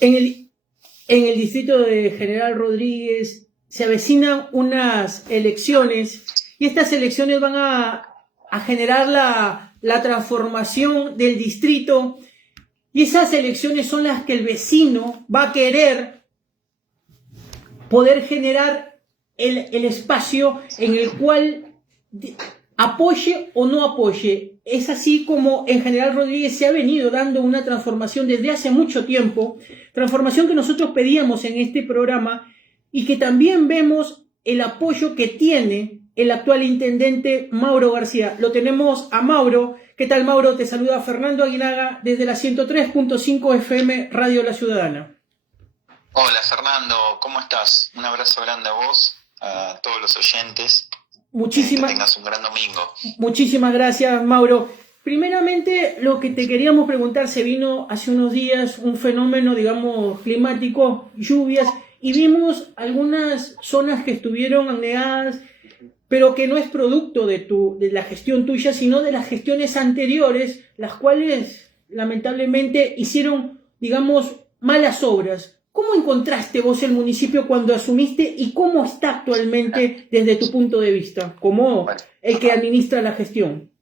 En el distrito de General Rodríguez se avecinan unas elecciones y estas elecciones van a generar la transformación del distrito, y esas elecciones son las que el vecino va a querer poder generar el espacio en el cual apoye o no apoye. Es así como en General Rodríguez se ha venido dando una transformación desde hace mucho tiempo, transformación que nosotros pedíamos en este programa y que también vemos el apoyo que tiene el actual intendente Mauro García. Lo tenemos a Mauro. ¿Qué tal, Mauro? Te saluda Fernando Aguinaga desde la 103.5 FM Radio La Ciudadana. Hola, Fernando, ¿cómo estás? Un abrazo grande a vos, a todos los oyentes. Que tengas un gran domingo. Muchísimas gracias, Mauro. Primeramente, lo que te queríamos preguntar, se vino hace unos días un fenómeno, digamos, climático, lluvias, y vimos algunas zonas que estuvieron anegadas, pero que no es producto de la gestión tuya, sino de las gestiones anteriores, las cuales lamentablemente hicieron, digamos, malas obras. ¿Cómo encontraste vos el municipio cuando asumiste y cómo está actualmente desde tu punto de vista, como el que administra la gestión?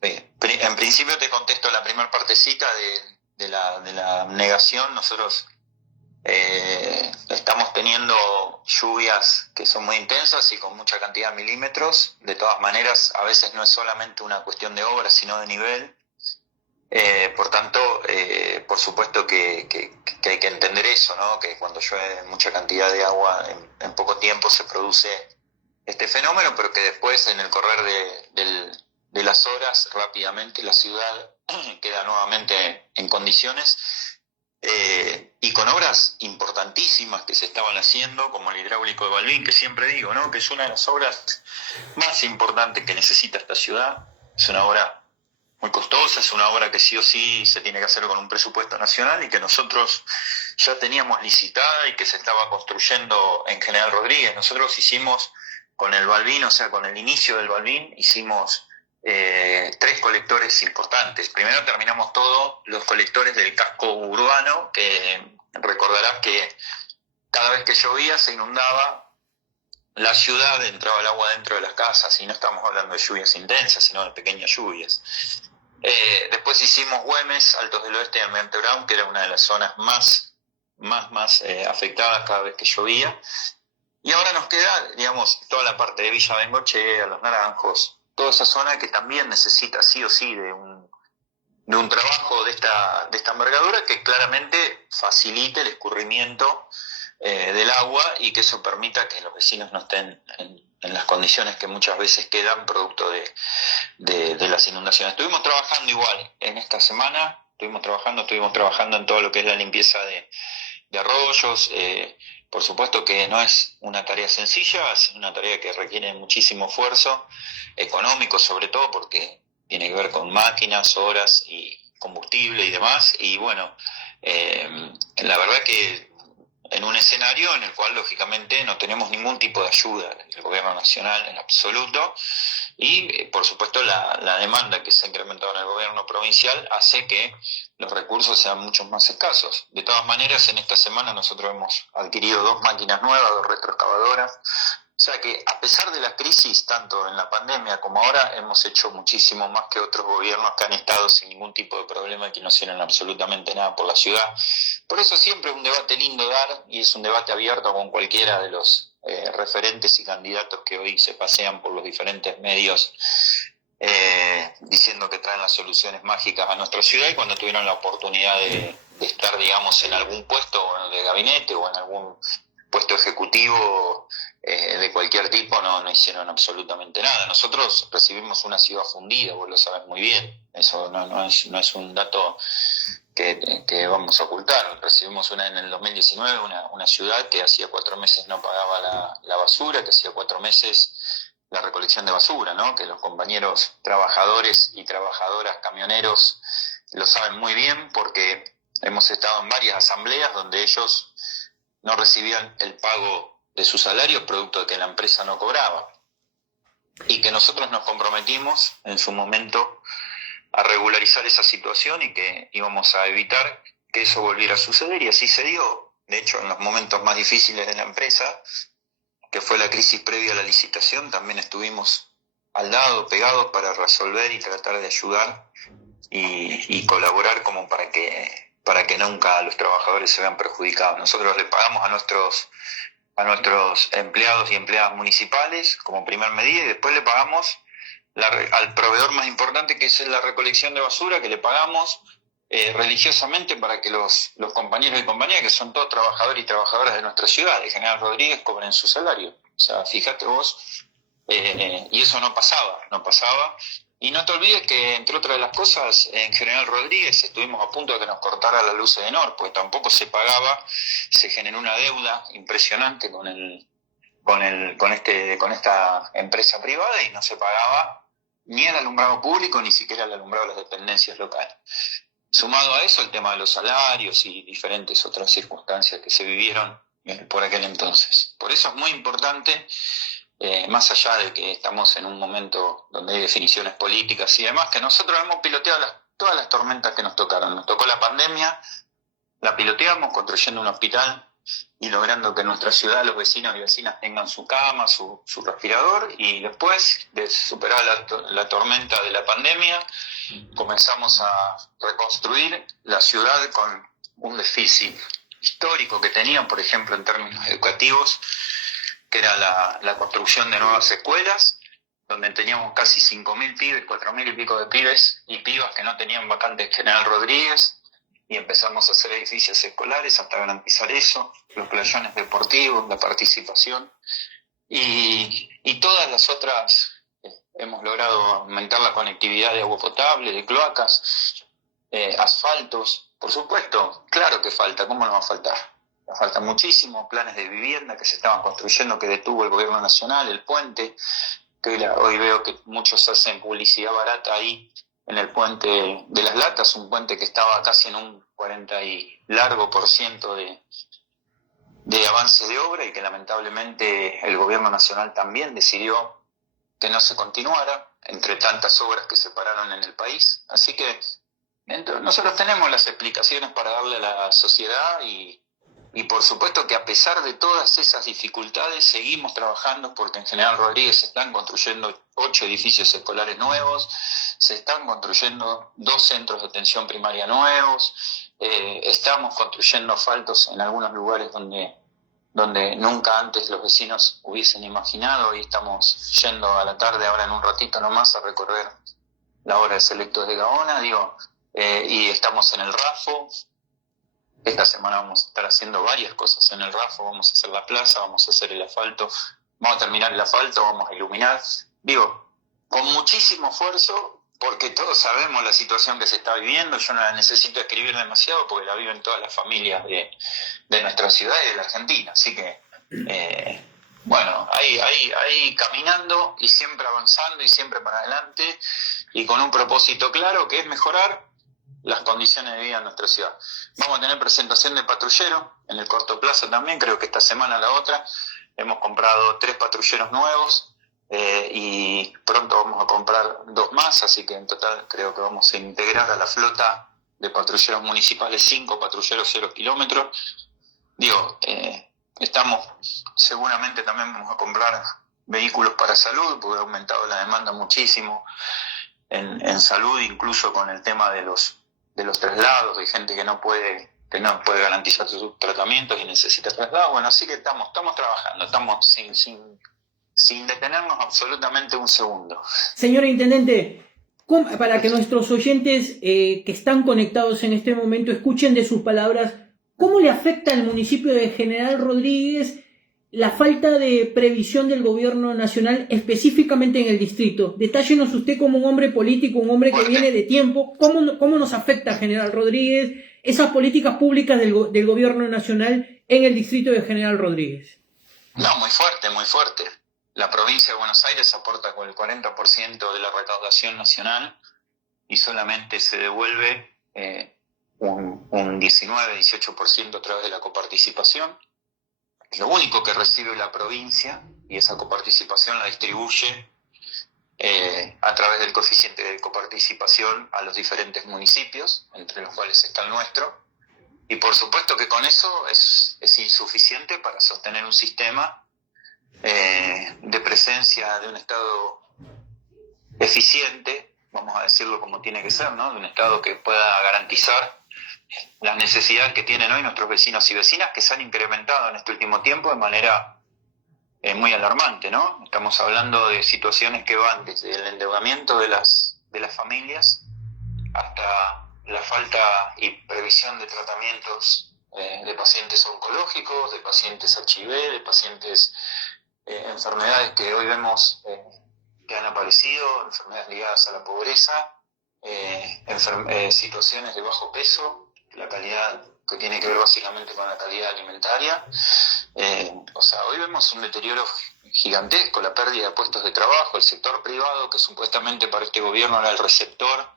En principio te contesto la primera partecita de la negación. Nosotros estamos teniendo lluvias que son muy intensas y con mucha cantidad de milímetros. De todas maneras, a veces no es solamente una cuestión de obra, sino de nivel. Por tanto, por supuesto que hay que entender eso, ¿no? Que cuando llueve mucha cantidad de agua en poco tiempo se produce este fenómeno, pero que después en el correr de las horas rápidamente la ciudad queda nuevamente en condiciones, y con obras importantísimas que se estaban haciendo, como el hidráulico de Balbín, que siempre digo, ¿no? Que es una de las obras más importantes que necesita esta ciudad. Es una obra muy costosa, es una obra que sí o sí se tiene que hacer con un presupuesto nacional y que nosotros ya teníamos licitada y que se estaba construyendo en General Rodríguez. Nosotros hicimos con el Balbín, o sea, con el inicio del Balbín, hicimos 3 colectores importantes. Primero terminamos todos los colectores del casco urbano, que recordarás que cada vez que llovía se inundaba la ciudad, entraba el agua dentro de las casas, y no estamos hablando de lluvias intensas, sino de pequeñas lluvias. Después hicimos Güemes, Altos del Oeste y Almirante Brown, que era una de las zonas más afectadas cada vez que llovía. Y ahora nos queda, digamos, toda la parte de Villa Bengochea, Los Naranjos, toda esa zona que también necesita sí o sí de un trabajo de esta envergadura, que claramente facilite el escurrimiento del agua y que eso permita que los vecinos no estén en las condiciones que muchas veces quedan producto de las inundaciones. Estuvimos trabajando igual en esta semana, estuvimos trabajando en todo lo que es la limpieza de arroyos. Por supuesto que no es una tarea sencilla, es una tarea que requiere muchísimo esfuerzo económico, sobre todo porque tiene que ver con máquinas, horas y combustible y demás. Y bueno, la verdad que en un escenario en el cual lógicamente no tenemos ningún tipo de ayuda del gobierno nacional en absoluto, y por supuesto la demanda que se ha incrementado en el gobierno provincial hace que los recursos sean mucho más escasos. De todas maneras, en esta semana nosotros hemos adquirido 2 máquinas nuevas, 2 retroexcavadoras. O sea que a pesar de la crisis, tanto en la pandemia como ahora, hemos hecho muchísimo más que otros gobiernos que han estado sin ningún tipo de problema y que no hicieron absolutamente nada por la ciudad. Por eso siempre es un debate lindo dar, y es un debate abierto con cualquiera de los referentes y candidatos que hoy se pasean por los diferentes medios diciendo que traen las soluciones mágicas a nuestra ciudad, y cuando tuvieron la oportunidad de estar, digamos, en algún puesto de gabinete o en algún puesto ejecutivo de cualquier tipo, no hicieron absolutamente nada. Nosotros recibimos una ciudad fundida, vos lo sabes muy bien, eso no es un dato que vamos a ocultar. Recibimos en el 2019 una ciudad que hacía 4 meses no pagaba la basura, que hacía 4 meses la recolección de basura, ¿no? Que los compañeros trabajadores y trabajadoras camioneros lo saben muy bien, porque hemos estado en varias asambleas donde ellos no recibían el pago de su salario producto de que la empresa no cobraba, y que nosotros nos comprometimos en su momento regularizar esa situación y que íbamos a evitar que eso volviera a suceder, y así se dio. De hecho, en los momentos más difíciles de la empresa, que fue la crisis previa a la licitación, también estuvimos al lado, pegados, para resolver y tratar de ayudar y colaborar como para que nunca los trabajadores se vean perjudicados. Nosotros le pagamos a nuestros empleados y empleadas municipales como primer medida, y después le pagamos al proveedor más importante, que es la recolección de basura, que le pagamos religiosamente para que los compañeros y compañeras, que son todos trabajadores y trabajadoras de nuestra ciudad, de General Rodríguez, cobren su salario. O sea, fíjate vos, y eso no pasaba. Y no te olvides que, entre otras de las cosas, en General Rodríguez estuvimos a punto de que nos cortara la luz de Enor, pues tampoco se pagaba, se generó una deuda impresionante con esta empresa privada, y no se pagaba ni el alumbrado público, ni siquiera el alumbrado de las dependencias locales. Sumado a eso, el tema de los salarios y diferentes otras circunstancias que se vivieron por aquel entonces. Por eso es muy importante, más allá de que estamos en un momento donde hay definiciones políticas y demás, que nosotros hemos piloteado todas las tormentas que nos tocaron. Nos tocó la pandemia, la piloteamos construyendo un hospital y logrando que en nuestra ciudad los vecinos y vecinas tengan su cama, su respirador, y después de superar la tormenta de la pandemia, comenzamos a reconstruir la ciudad con un déficit histórico que tenían, por ejemplo, en términos educativos, que era la construcción de nuevas escuelas, donde teníamos casi 5.000 pibes, 4.000 y pico de pibes y pibas que no tenían vacantes General Rodríguez, y empezamos a hacer edificios escolares hasta garantizar eso, los playones deportivos, la participación, y todas las otras. Hemos logrado aumentar la conectividad de agua potable, de cloacas, asfaltos. Por supuesto, claro que falta, ¿cómo no va a faltar? Falta muchísimo, planes de vivienda que se estaban construyendo, que detuvo el gobierno nacional, el puente, que hoy veo que muchos hacen publicidad barata ahí en el puente de las Latas, un puente que estaba casi en un 40 y largo por ciento de avance de obra, y que lamentablemente el gobierno nacional también decidió que no se continuara, entre tantas obras que se pararon en el país. Así que nosotros tenemos las explicaciones para darle a la sociedad, y por supuesto que a pesar de todas esas dificultades seguimos trabajando, porque en General Rodríguez se están construyendo 8 edificios escolares nuevos, se están construyendo 2 centros de atención primaria nuevos, estamos construyendo asfaltos en algunos lugares donde nunca antes los vecinos hubiesen imaginado, y estamos yendo a la tarde, ahora en un ratito nomás, a recorrer la obra de Selectos de Gaona, y estamos en el RAFO. Esta semana vamos a estar haciendo varias cosas en el RAFO, vamos a hacer la plaza, vamos a hacer el asfalto, vamos a terminar el asfalto, vamos a iluminar, con muchísimo esfuerzo, porque todos sabemos la situación que se está viviendo. Yo no la necesito escribir demasiado, porque la viven todas las familias de nuestra ciudad y de la Argentina. Así que, ahí caminando y siempre avanzando y siempre para adelante, y con un propósito claro, que es mejorar las condiciones de vida en nuestra ciudad. Vamos a tener presentación de patrullero en el corto plazo también, creo que esta semana o la otra. Hemos comprado 3 patrulleros nuevos, y pronto vamos a comprar 2 más, así que en total creo que vamos a integrar a la flota de patrulleros municipales 5 patrulleros 0 kilómetros. Seguramente también vamos a comprar vehículos para salud, porque ha aumentado la demanda muchísimo en salud, incluso con el tema de los traslados, de gente que no puede garantizar sus tratamientos y necesita traslado. Bueno, así que estamos trabajando, estamos sin detenernos absolutamente un segundo. Señor Intendente, para que nuestros oyentes que están conectados en este momento escuchen de sus palabras, ¿cómo le afecta al municipio de General Rodríguez la falta de previsión del gobierno nacional, específicamente en el distrito? Detállenos usted, como un hombre político, un hombre que viene de tiempo, ¿cómo nos afecta a General Rodríguez esas políticas públicas del gobierno nacional en el distrito de General Rodríguez? No, muy fuerte, muy fuerte. La provincia de Buenos Aires aporta con el 40% de la recaudación nacional, y solamente se devuelve un 19-18% a través de la coparticipación. Lo único que recibe la provincia, y esa coparticipación la distribuye a través del coeficiente de coparticipación a los diferentes municipios, entre los cuales está el nuestro. Y por supuesto que con eso es insuficiente para sostener un sistema de presencia de un Estado eficiente, vamos a decirlo como tiene que ser, ¿no? De un Estado que pueda garantizar las necesidades que tienen hoy nuestros vecinos y vecinas, que se han incrementado en este último tiempo de manera muy alarmante, ¿no? Estamos hablando de situaciones que van desde el endeudamiento de las familias hasta la falta y previsión de tratamientos de pacientes oncológicos, de pacientes HIV, de pacientes enfermedades que hoy vemos que han aparecido, enfermedades ligadas a la pobreza, situaciones de bajo peso, la calidad que tiene que ver básicamente con la calidad alimentaria. O sea, hoy vemos un deterioro gigantesco, la pérdida de puestos de trabajo, el sector privado, que supuestamente para este gobierno era el receptor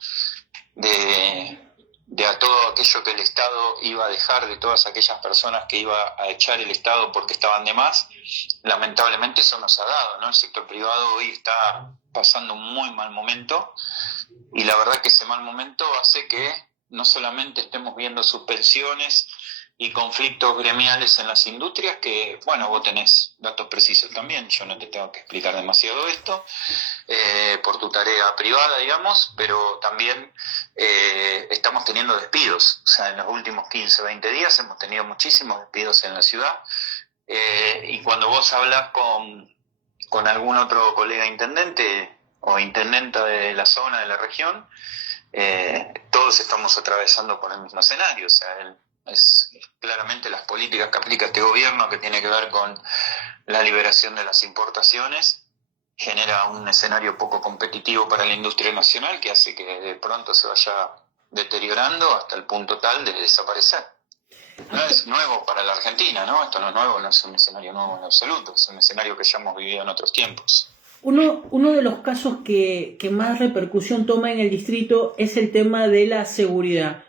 de a todo aquello que el Estado iba a dejar, de todas aquellas personas que iba a echar el Estado porque estaban de más. Lamentablemente eso nos ha dado, ¿no? El sector privado hoy está pasando un muy mal momento, y la verdad que ese mal momento hace que no solamente estemos viendo suspensiones y conflictos gremiales en las industrias, que, bueno, vos tenés datos precisos también, yo no te tengo que explicar demasiado esto, por tu tarea privada, digamos, pero también estamos teniendo despidos. O sea, en los últimos 15, 20 días hemos tenido muchísimos despidos en la ciudad, y cuando vos hablas con algún otro colega intendente o intendenta de la zona, de la región, todos estamos atravesando por el mismo escenario. O sea, es claramente las políticas que aplica este gobierno, que tiene que ver con la liberación de las importaciones, genera un escenario poco competitivo para la industria nacional, que hace que de pronto se vaya deteriorando hasta el punto tal de desaparecer. No es nuevo para la Argentina, ¿no? Esto no es nuevo, no es un escenario nuevo en absoluto, es un escenario que ya hemos vivido en otros tiempos. Uno de los casos que más repercusión toma en el distrito es el tema de la seguridad.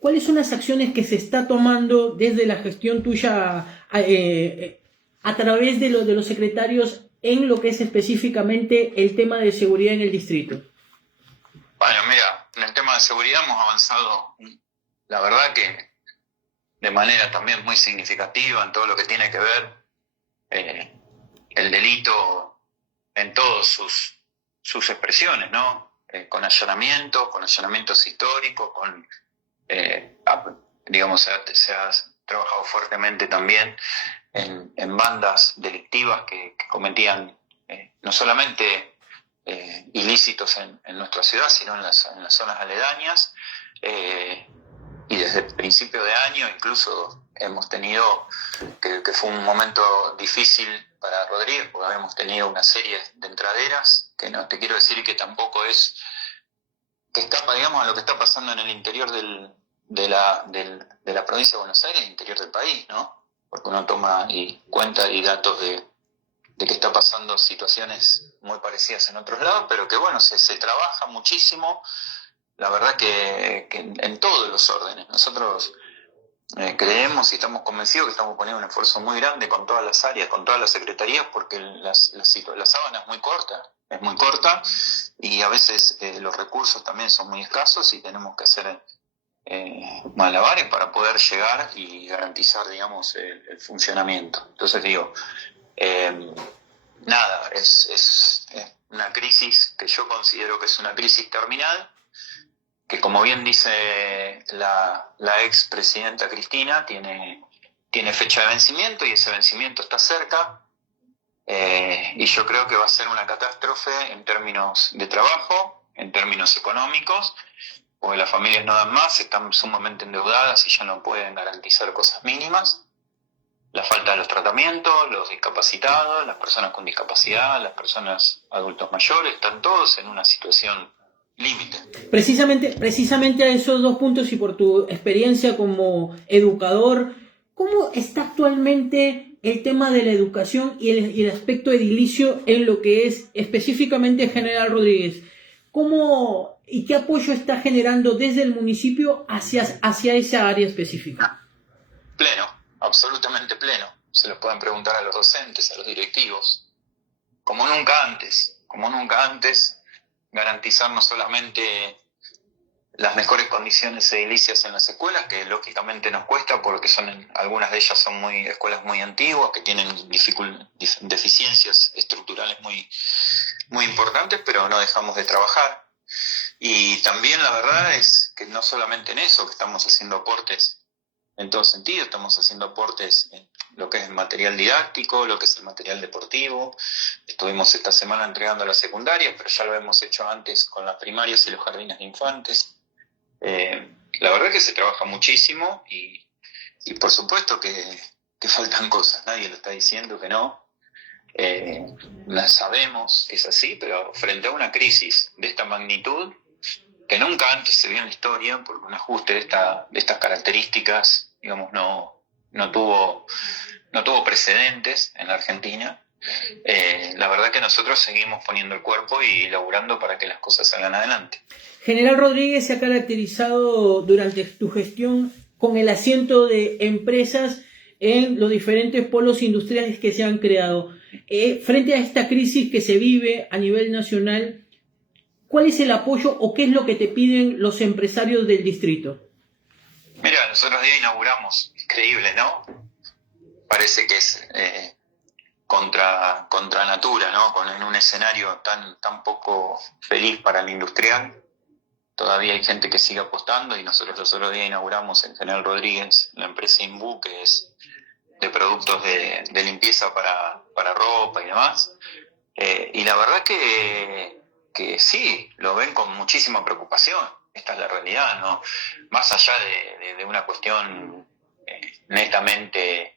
¿Cuáles son las acciones que se está tomando desde la gestión tuya a través de los secretarios en lo que es específicamente el tema de seguridad en el distrito? Bueno, mira, en el tema de seguridad hemos avanzado, la verdad que de manera también muy significativa en todo lo que tiene que ver el delito en todas sus expresiones, ¿no? Con allanamientos históricos, digamos, se ha trabajado fuertemente también en bandas delictivas que cometían no solamente ilícitos en nuestra ciudad, sino en las zonas aledañas, y desde el principio de año incluso hemos tenido, que fue un momento difícil para Rodríguez, porque habíamos tenido una serie de entraderas, que no te quiero decir que tampoco es que escapa, digamos, a lo que está pasando en el interior de la provincia de Buenos Aires, el interior del país, ¿no? Porque uno toma y cuenta y datos de que está pasando situaciones muy parecidas en otros lados, pero que bueno, se trabaja muchísimo, la verdad que en todos los órdenes. Nosotros creemos y estamos convencidos que estamos poniendo un esfuerzo muy grande con todas las áreas, con todas las secretarías, porque la sábana es muy corta, y a veces los recursos también son muy escasos y tenemos que hacer malabares para poder llegar y garantizar, digamos, el funcionamiento. Entonces digo, nada, es una crisis que yo considero que es una crisis terminal, que, como bien dice la ex presidenta Cristina, tiene fecha de vencimiento, y ese vencimiento está cerca, y yo creo que va a ser una catástrofe en términos de trabajo, en términos económicos, porque las familias no dan más, están sumamente endeudadas y ya no pueden garantizar cosas mínimas. La falta de los tratamientos, los discapacitados, las personas con discapacidad, las personas adultos mayores, están todos en una situación límite. Precisamente a esos dos puntos, y por tu experiencia como educador, ¿cómo está actualmente el tema de la educación y el aspecto edilicio en lo que es específicamente General Rodríguez? ¿Cómo y qué apoyo está generando desde el municipio hacia esa área específica? Pleno, absolutamente pleno. Se lo pueden preguntar a los docentes, a los directivos, como nunca antes. como nunca antes, garantizar no solamente las mejores condiciones edilicias en las escuelas, que lógicamente nos cuesta porque algunas de ellas son escuelas muy antiguas, que tienen deficiencias estructurales muy, muy importantes, pero no dejamos de trabajar. Y también la verdad es que no solamente en eso, que estamos haciendo aportes en todo sentido, estamos haciendo aportes en lo que es el material didáctico, lo que es el material deportivo. Estuvimos esta semana entregando a las secundarias, pero ya lo hemos hecho antes con las primarias y los jardines de infantes. La verdad que se trabaja muchísimo y por supuesto que faltan cosas, nadie lo está diciendo que no. Sabemos que es así, pero frente a una crisis de esta magnitud, que nunca antes se vio en la historia, porque un ajuste de estas características, digamos, no tuvo precedentes en la Argentina. La verdad que nosotros seguimos poniendo el cuerpo y laburando para que las cosas salgan adelante. General Rodríguez se ha caracterizado durante tu gestión con el asiento de empresas en los diferentes polos industriales que se han creado. Frente a esta crisis que se vive a nivel nacional, ¿cuál es el apoyo o qué es lo que te piden los empresarios del distrito? Mira, nosotros día inauguramos, increíble, ¿no? Parece que es contra natura, ¿no? En un escenario tan poco feliz para el industrial. Todavía hay gente que sigue apostando y nosotros los otros días inauguramos en General Rodríguez la empresa Inbu, que es de productos de limpieza para ropa y demás. Y la verdad que sí, lo ven con muchísima preocupación. Esta es la realidad, ¿no? Más allá de una cuestión netamente,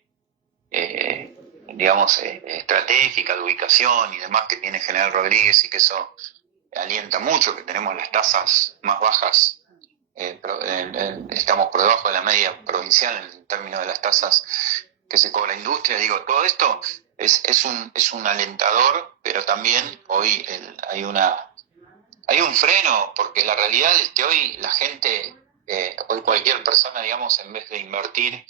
digamos, estratégica, de ubicación y demás que tiene General Rodríguez, y que eso alienta mucho, que tenemos las tasas más bajas, estamos por debajo de la media provincial en términos de las tasas que se cobra la industria. Digo, todo esto es un alentador, pero también hoy hay un freno, porque la realidad es que hoy la gente, hoy cualquier persona, digamos, en vez de invertir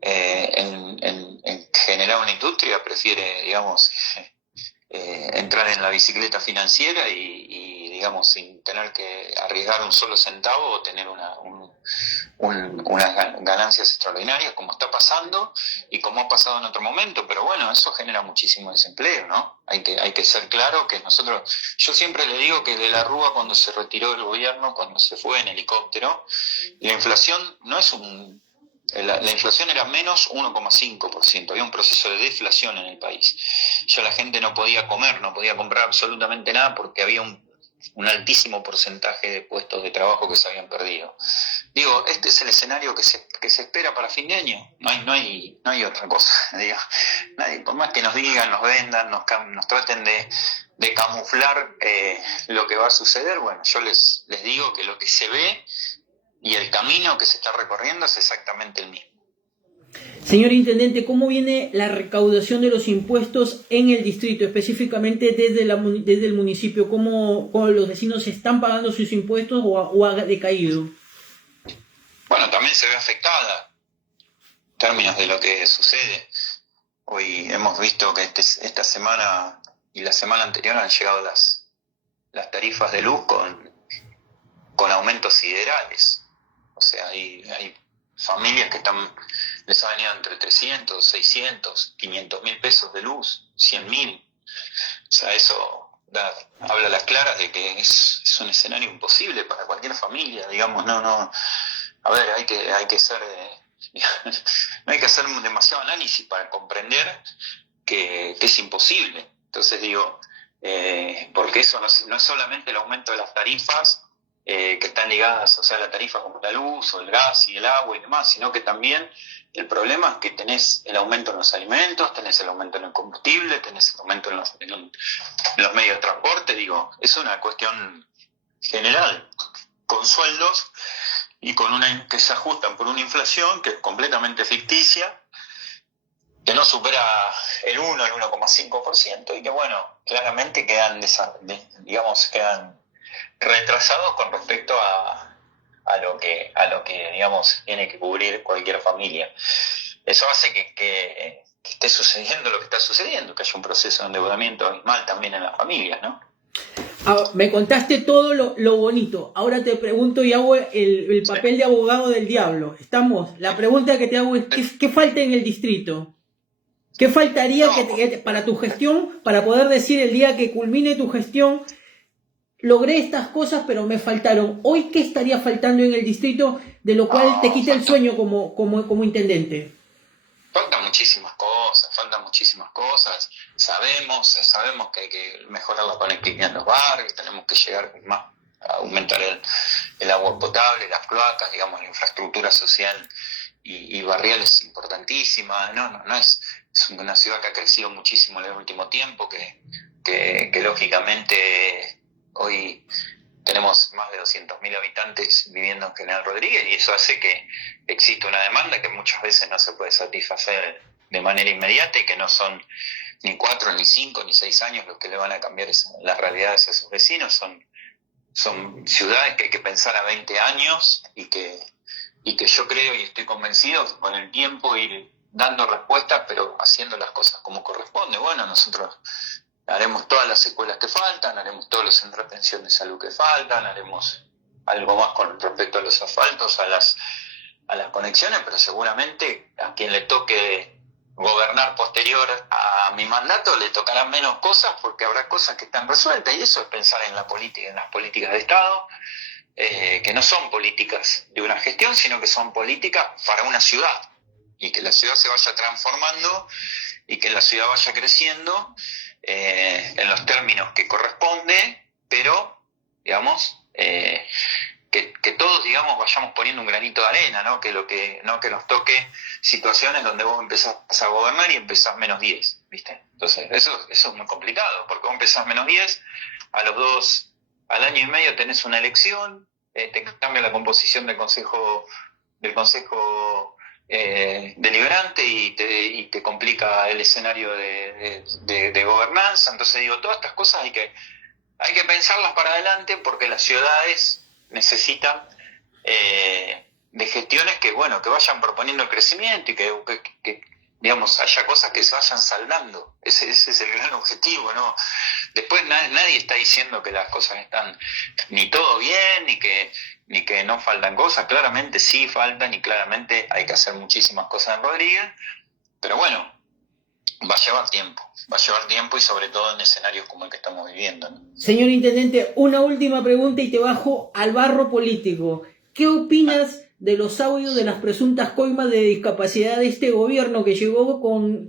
en generar una industria, prefiere, digamos, entrar en la bicicleta financiera y digamos, sin tener que arriesgar un solo centavo o tener unas ganancias extraordinarias, como está pasando y como ha pasado en otro momento. Pero bueno, eso genera muchísimo desempleo, ¿no? Hay que ser claro que yo siempre le digo que de la Rúa, cuando se retiró del gobierno, cuando se fue en helicóptero, la inflación no es la inflación era menos 1,5%, había un proceso de deflación en el país. Ya la gente no podía comer, no podía comprar absolutamente nada porque había un altísimo porcentaje de puestos de trabajo que se habían perdido. Digo, este es el escenario que se espera para fin de año, no hay otra cosa. Digo, por más que nos digan, nos vendan, nos traten de camuflar lo que va a suceder, bueno, yo les digo que lo que se ve y el camino que se está recorriendo es exactamente el mismo. Señor Intendente, ¿cómo viene la recaudación de los impuestos en el distrito, específicamente desde el municipio? ¿Cómo los vecinos están pagando sus impuestos o ha decaído? Bueno, también se ve afectada en términos de lo que sucede. Hoy hemos visto que esta semana y la semana anterior han llegado las tarifas de luz con aumentos siderales. O sea, hay familias que les ha venido entre 300, 600, 500 mil pesos de luz, 100 mil. O sea, eso habla a las claras de que es un escenario imposible para cualquier familia, digamos. A ver, hay que ser, no hay que hacer demasiado análisis para comprender que es imposible. Entonces digo, porque eso no es solamente el aumento de las tarifas, que están ligadas, o sea, la tarifa como la luz o el gas y el agua y demás, sino que también el problema es que tenés el aumento en los alimentos, tenés el aumento en el combustible, tenés el aumento en los medios de transporte. Digo, es una cuestión general, con sueldos y que se ajustan por una inflación que es completamente ficticia, que no supera el 1,5%, y que, bueno, claramente quedan retrasados con respecto a lo que digamos tiene que cubrir cualquier familia. Eso hace que esté sucediendo lo que está sucediendo, que haya un proceso de endeudamiento abismal también en las familias, ¿no? Me contaste todo lo bonito. Ahora te pregunto y hago el papel de abogado del diablo. ¿Estamos? La pregunta que te hago es, ¿qué falta en el distrito? ¿Qué faltaría para tu gestión, para poder decir el día que culmine tu gestión, logré estas cosas, pero me faltaron? Hoy, ¿qué estaría faltando en el distrito de lo cual te quita el sueño como intendente? Faltan muchísimas cosas. Sabemos que hay que mejorar la conectividad en los barrios, tenemos que llegar más a aumentar el agua potable, las cloacas, digamos, la infraestructura social y barrial es importantísima. No es una ciudad que ha crecido muchísimo en el último tiempo, que lógicamente hoy tenemos más de 200.000 habitantes viviendo en General Rodríguez y eso hace que existe una demanda que muchas veces no se puede satisfacer de manera inmediata y que no son ni 4, ni 5, ni 6 años los que le van a cambiar las realidades a esos vecinos. Son ciudades que hay que pensar a 20 años y que yo creo y estoy convencido que con el tiempo ir dando respuestas, pero haciendo las cosas como corresponde. Bueno, nosotros haremos todas las escuelas que faltan, haremos todos los centros de atención de salud que faltan, haremos algo más con respecto a los asfaltos, a las conexiones, pero seguramente a quien le toque gobernar posterior a mi mandato le tocarán menos cosas porque habrá cosas que están resueltas y eso es pensar en la política, en las políticas de Estado, que no son políticas de una gestión, sino que son políticas para una ciudad y que la ciudad se vaya transformando y que la ciudad vaya creciendo en los términos que corresponde, pero digamos que todos digamos vayamos poniendo un granito de arena, ¿no? Que nos toque situaciones donde vos empezás a gobernar y empezás menos 10, ¿viste? Entonces eso es muy complicado, porque vos empezás menos 10, al año y medio tenés una elección, te cambia la composición del consejo deliberante y te complica el escenario de gobernanza. Entonces digo, todas estas cosas hay que pensarlas para adelante porque las ciudades necesitan de gestiones que vayan proponiendo el crecimiento y que digamos haya cosas que se vayan saldando. Ese es el gran objetivo, ¿no? Después nadie está diciendo que las cosas están ni todo bien ni que no faltan cosas. Claramente sí faltan y claramente hay que hacer muchísimas cosas en Rodríguez, pero bueno, va a llevar tiempo y sobre todo en escenarios como el que estamos viviendo, ¿no? Señor Intendente, una última pregunta y te bajo al barro político. ¿Qué opinas de los audios de las presuntas coimas de discapacidad de este gobierno que llegó con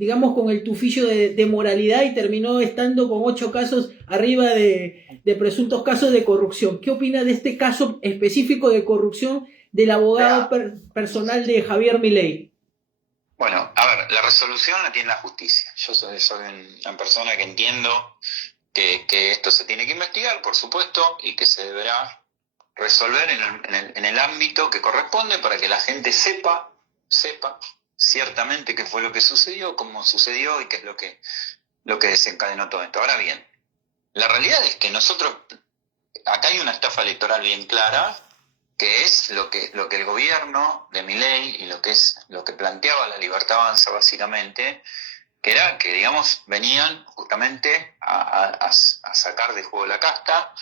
el tufillo de moralidad y terminó estando con 8 casos arriba de presuntos casos de corrupción? ¿Qué opina de este caso específico de corrupción del abogado personal de Javier Milei? Bueno, a ver, la resolución la tiene la justicia. Yo soy una persona que entiendo que esto se tiene que investigar, por supuesto, y que se deberá resolver en el ámbito que corresponde para que la gente sepa ciertamente qué fue lo que sucedió, cómo sucedió y qué es lo que desencadenó todo esto. Ahora bien, la realidad es que acá hay una estafa electoral bien clara, que es lo que el gobierno de Milei y lo que planteaba la Libertad Avanza básicamente, que era que digamos venían justamente a sacar de juego la casta,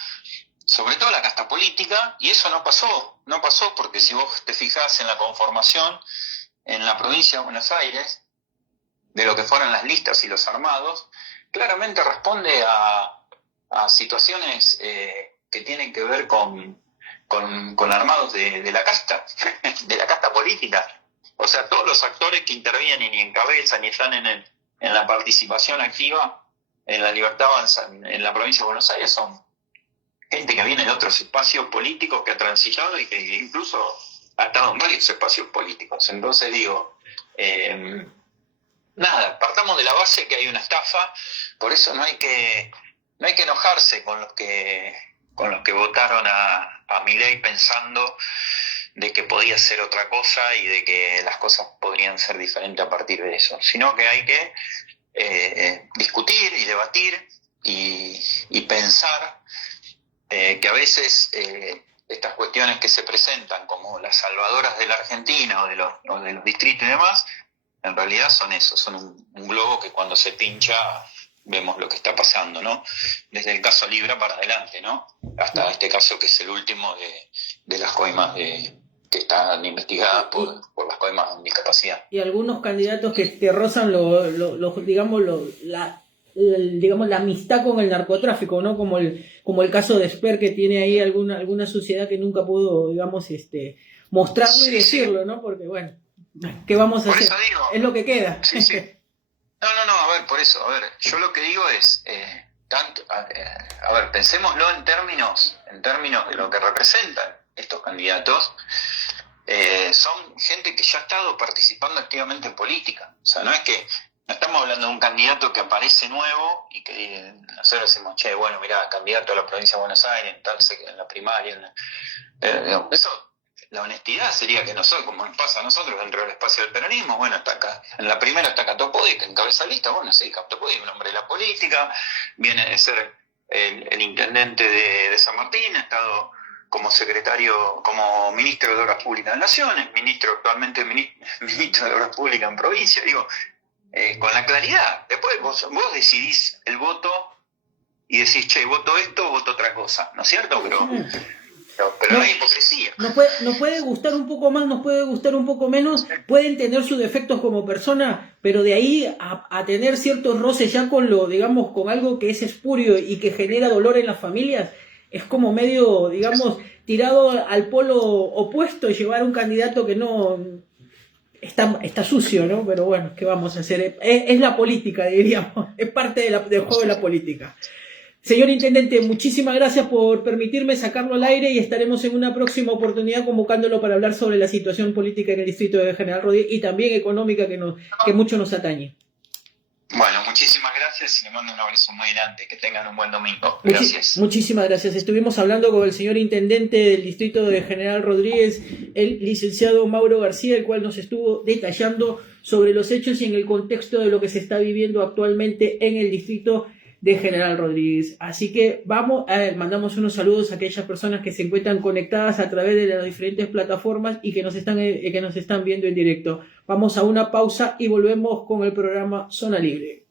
sobre todo la casta política, y eso no pasó porque si vos te fijás en la conformación en la provincia de Buenos Aires, de lo que fueron las listas y los armados, claramente responde a situaciones que tienen que ver con armados de la casta, de la casta política. O sea, todos los actores que intervienen y encabezan y están en la participación activa en la Libertad Avanza en la provincia de Buenos Aires son gente que viene de otros espacios políticos que ha transitado y que incluso ha estado en varios espacios políticos. Entonces digo, partamos de la base que hay una estafa, por eso no hay que enojarse con los que votaron a Milei pensando de que podía ser otra cosa y de que las cosas podrían ser diferentes a partir de eso, sino que hay que discutir y debatir y pensar que a veces estas cuestiones que se presentan como las salvadoras de la Argentina o de los distritos y demás, en realidad son eso, son un globo que cuando se pincha vemos lo que está pasando, ¿no? Desde el caso Libra para adelante, ¿no? Hasta este caso que es el último de las coimas que están investigadas por las coimas de discapacidad. Y algunos candidatos que te rozan digamos la amistad con el narcotráfico, ¿no? Como el caso de Esper, que tiene ahí alguna suciedad que nunca pudo, digamos, mostrarlo y decirlo, ¿no? Porque, bueno, ¿qué vamos a hacer? Digo, es lo que queda. Sí, sí. No, a ver, por eso, yo lo que digo es, pensémoslo en términos de lo que representan estos candidatos. Son gente que ya ha estado participando activamente en política. O sea, no estamos hablando de un candidato que aparece nuevo y que nosotros decimos, bueno, mirá, candidato a la provincia de Buenos Aires, en la primaria. Eso, la honestidad sería que nosotros, como nos pasa a nosotros dentro del espacio del peronismo, bueno, está acá, en la primera está Catopodi, que encabeza la lista, bueno, sí, Catopodi es un hombre de la política, viene de ser el intendente de San Martín, ha estado como secretario, como ministro de Obras Públicas de Naciones, actualmente ministro de Obras Públicas en provincia, con la claridad. Después vos decidís el voto y decís, voto esto, voto otra cosa, ¿no es cierto? Pero no hay hipocresía. Nos puede gustar un poco más, nos puede gustar un poco menos, pueden tener sus defectos como persona, pero de ahí a tener ciertos roces ya con con algo que es espurio y que genera dolor en las familias, es como medio, digamos, tirado al polo opuesto y llevar un candidato que no está sucio, ¿no? Pero bueno, ¿qué vamos a hacer? Es la política, diríamos, es parte del juego de la política. Señor Intendente, muchísimas gracias por permitirme sacarlo al aire y estaremos en una próxima oportunidad convocándolo para hablar sobre la situación política en el distrito de General Rodríguez y también económica que mucho nos atañe. Bueno, muchísimas gracias y le mando un abrazo muy grande. Que tengan un buen domingo. Gracias. Muchísimas gracias. Estuvimos hablando con el señor Intendente del distrito de General Rodríguez, el licenciado Mauro García, el cual nos estuvo detallando sobre los hechos y en el contexto de lo que se está viviendo actualmente en el distrito de General Rodríguez. Así que mandamos unos saludos a aquellas personas que se encuentran conectadas a través de las diferentes plataformas y que nos están viendo en directo. Vamos a una pausa y volvemos con el programa Zona Libre.